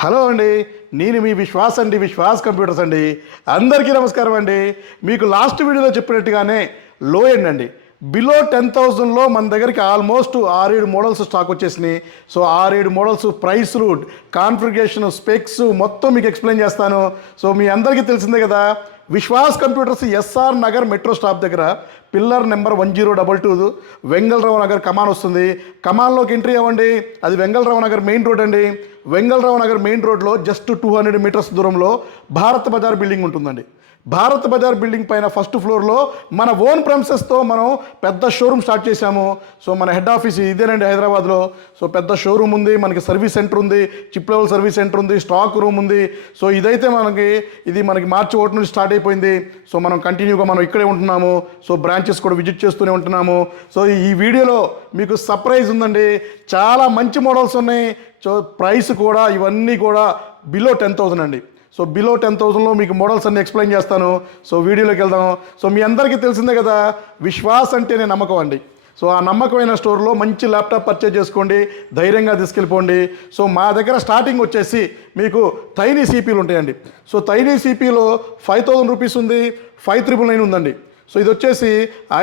Hello అండి, నేను మీ విశ్వాస్ అండి, విశ్వాస్ కంప్యూటర్స్ అండి. అందరికీ నమస్కారం అండి. మీకు లాస్ట్ వీడియోలో చెప్పినట్టుగానే లో ఎండ్ అండి, బిలో 10,000లో మన దగ్గరికి ఆల్మోస్ట్ 6-7 మోడల్స్ స్టాక్ వచ్చేసినాయి. సో 6-7 మోడల్స్, ప్రైస్లు, కాన్ఫిగరేషన్, స్పెక్స్ మొత్తం మీకు ఎక్స్ప్లెయిన్ చేస్తాను. సో మీ అందరికీ తెలిసిందే కదా, Vishwas computers SR Nagar metro stop దగ్గర పిల్లర్ నెంబర్ 1022 వెంగళరావు నగర్ కమాన్ వస్తుంది. కమాన్లోకి ఎంట్రీ అవ్వండి, అది వెంగళరావు నగర్ మెయిన్ రోడ్ అండి. వెంగళరావు నగర్ మెయిన్ రోడ్లో జస్ట్ 200 మీటర్స్ దూరంలో భారత్ బజార్ బిల్డింగ్ ఉంటుందండి. భారత్ బజార్ బిల్డింగ్ పైన ఫస్ట్ ఫ్లోర్లో మన ఓన్ ప్రెమిసెస్తో మనం పెద్ద షోరూమ్ స్టార్ట్ చేశాము. సో మన హెడ్ ఆఫీస్ ఇదేనండి హైదరాబాద్లో. సో పెద్ద షోరూమ్ ఉంది, మనకి సర్వీస్ సెంటర్ ఉంది, చిప్ లెవెల్ సర్వీస్ సెంటర్ ఉంది, స్టాక్ రూమ్ ఉంది. సో ఇదైతే మనకి మార్చి 1 నుంచి స్టార్ట్ అయిపోయింది. సో మనం కంటిన్యూగా మనం ఇక్కడే ఉంటున్నాము. సో బ్రాంచెస్ కూడా విజిట్ చేస్తూనే ఉంటున్నాము. సో ఈ వీడియోలో మీకు సర్ప్రైజ్ ఉందండి, చాలా మంచి మోడల్స్ ఉన్నాయి. సో ప్రైస్ కూడా ఇవన్నీ కూడా బిలో 10,000 అండి. సో బిలో 10,000లో మీకు మోడల్స్ అన్ని ఎక్స్ప్లెయిన్ చేస్తాను. సో వీడియోలోకి వెళ్దాం. సో మీ అందరికీ తెలిసిందే కదా, విశ్వాస్ అంటేనే నమ్మకం అండి. సో ఆ నమ్మకమైన స్టోర్లో మంచి ల్యాప్టాప్ పర్చేజ్ చేసుకోండి, ధైర్యంగా తీసుకెళ్ళిపోండి. సో మా దగ్గర స్టార్టింగ్ వచ్చేసి మీకు టైనీ సిపిలు ఉంటాయండి. సో టైనీ సిపిలో 5,000 రూపీస్ ఉంది, 5,999 ఉందండి. సో ఇది వచ్చేసి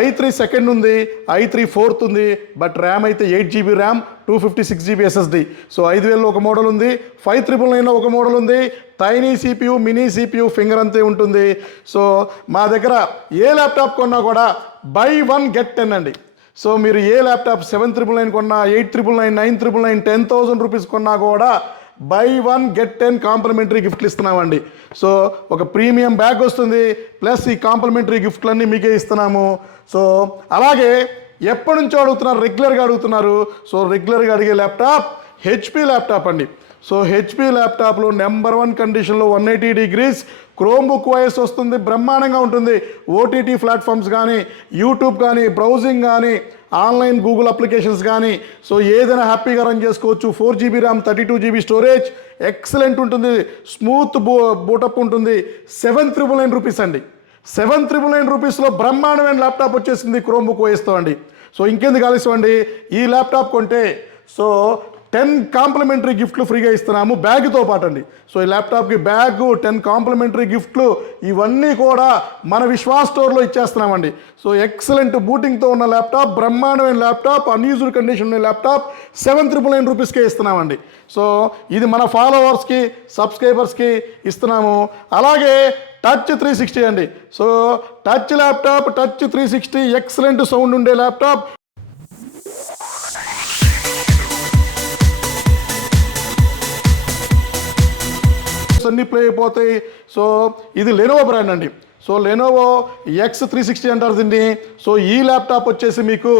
i3 సెకండ్ ఉంది, i3 ఫోర్త్ ఉంది. బట్ ర్యామ్ అయితే 8GB RAM, 256GB SSD. So 5,000లో ఒక మోడల్ ఉంది, 5,999లో ఒక మోడల్ ఉంది. Tiny CPU, mini CPU, finger అంతే ఉంటుంది. సో మా దగ్గర ఏ ల్యాప్టాప్ కొన్నా కూడా బై 1 గెట్ 10 అండి. సో మీరు ఏ ల్యాప్టాప్ 7,999 కొన్నా, 8,999, 9,999, 10,000 రూపీస్ కొన్నా కూడా బై 1 గెట్ 10 కాంప్లిమెంటరీ గిఫ్ట్లు ఇస్తున్నామండి. సో ఒక ప్రీమియం బ్యాగ్ వస్తుంది, ప్లస్ ఈ కాంప్లిమెంటరీ గిఫ్ట్లన్నీ మీకే ఇస్తున్నాము. సో అలాగే ఎప్పటి నుంచో అడుగుతున్నారు, రెగ్యులర్గా అడుగుతున్నారు. సో రెగ్యులర్గా అడిగే ల్యాప్టాప్ హెచ్పి ల్యాప్టాప్ అండి. సో హెచ్పి ల్యాప్టాప్లో నెంబర్ 1 కండిషన్లో 180 డిగ్రీస్ క్రోమ్బుక్ వాయిస్ వస్తుంది, బ్రహ్మాండంగా ఉంటుంది. ఓటీటీ ప్లాట్ఫామ్స్ కానీ, యూట్యూబ్ కానీ, బ్రౌజింగ్ కానీ, ఆన్లైన్ గూగుల్ అప్లికేషన్స్ కానీ, సో ఏదైనా హ్యాపీగా రన్ చేసుకోవచ్చు. 4GB RAM, 32GB storage, excellent ఉంటుంది, స్మూత్ బూటప్ ఉంటుంది. 7,999 రూపీస్ అండి. 7,999 రూపీస్లో బ్రహ్మాండమైన ల్యాప్టాప్ వచ్చేసింది క్రోమ్బుక్ వాయిస్తో అండి. సో ఇంకెందుకు ఆలస్యం అండి, ఈ ల్యాప్టాప్ కొంటే సో 10 కాంప్లిమెంటరీ గిఫ్ట్లు ఫ్రీగా ఇస్తున్నాము, బ్యాగ్తో పాటు అండి. సో ఈ ల్యాప్టాప్కి బ్యాగ్, 10 కాంప్లిమెంటరీ గిఫ్ట్లు, ఇవన్నీ కూడా మన విశ్వాస్ స్టోర్లో ఇచ్చేస్తున్నామండి. సో ఎక్సలెంట్ బూటింగ్తో ఉన్న ల్యాప్టాప్, బ్రహ్మాండమైన ల్యాప్టాప్, అన్యూజ్డ్ కండిషన్ ఉన్న ల్యాప్టాప్ 7,999 రూపీస్కే ఇస్తున్నామండి. సో ఇది మన ఫాలోవర్స్కి, సబ్స్క్రైబర్స్కి ఇస్తున్నాము. అలాగే టచ్ 360 అండి. So touch laptop, touch 360, excellent sound ఉండే ల్యాప్టాప్. అన్నీ ప్లే అయిపోతాయి. సో ఇది లెనోవో బ్రాండ్ అండి. సో లెనోవో X360 అంటారు దీన్ని. సో ఈ ల్యాప్టాప్ వచ్చేసి మీకు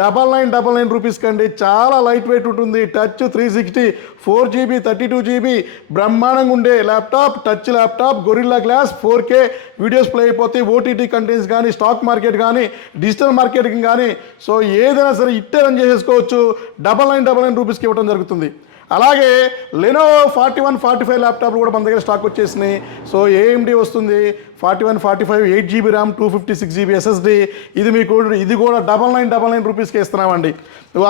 999 రూపీస్కి అండి. చాలా లైట్ వెయిట్ ఉంటుంది, టచ్ 360, 4GB, 32GB, బ్రహ్మాండంగా ఉండే laptop, touch laptop, gorilla glass, 4K videos play అయిపోతాయి. ఓటీటీ కంటెంట్స్ కానీ, స్టాక్ మార్కెట్ కానీ, డిజిటల్ మార్కెటింగ్ కానీ, సో ఏదైనా సరే ఇట్టే రన్ చేసేసుకోవచ్చు. 999 రూపీస్కి ఇవ్వడం జరుగుతుంది. అలాగే లెనోవో 4145 ల్యాప్టాప్లు కూడా మన దగ్గర స్టాక్ వచ్చేసినాయి. సో AMD వస్తుంది, 4145, 8GB ర్యామ్, 256GB SSD. ఇది కూడా 999 రూపీస్కి ఇస్తున్నామండి.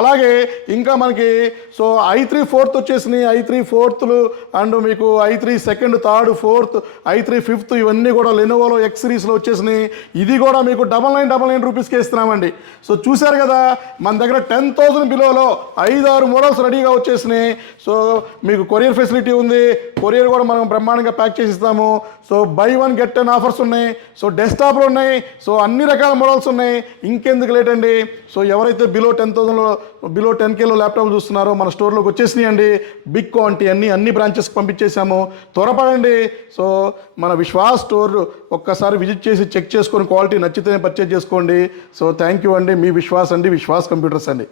అలాగే ఇంకా మనకి సో i3 ఫోర్త్ వచ్చేసినాయి, i3 ఫోర్త్లు అండ్ మీకు i3 second, third, fourth, i3 fifth, ఇవన్నీ కూడా లెనోవోలో X సిరీస్లో వచ్చేసినాయి. ఇది కూడా మీకు 999 రూపీస్కి ఇస్తున్నామండి. సో చూశారు కదా, మన దగ్గర 10,000 బిలోలో 5-6 మోడల్స్ రెడీగా వచ్చేసినాయి. సో మీకు కొరియర్ ఫెసిలిటీ ఉంది, కొరియర్ కూడా మనం బ్రహ్మాండంగా ప్యాక్ చేసి ఇస్తాము. సో బై 1 గెట్ 10 ఆఫర్స్ ఉన్నాయి. సో డెస్క్టాప్లు ఉన్నాయి. సో అన్ని రకాల మోడల్స్ ఉన్నాయి. ఇంకెందుకు లేట్ అండి. సో ఎవరైతే బిలో 10,000లో, బిలో 10Kలో ల్యాప్టాప్ చూస్తున్నారో మన స్టోర్లోకి వచ్చేసినాయి అండి. బిగ్ క్వాంటిటీ అన్ని బ్రాంచెస్కి పంపించేసాము, త్వరపడండి. సో మన విశ్వాస్ స్టోర్ ఒక్కసారి విజిట్ చేసి చెక్ చేసుకొని క్వాలిటీ నచ్చితేనే పర్చేజ్ చేసుకోండి. సో థ్యాంక్ యూ అండి. మీ విశ్వాస్ అండి, విశ్వాస్ కంప్యూటర్స్ అండి.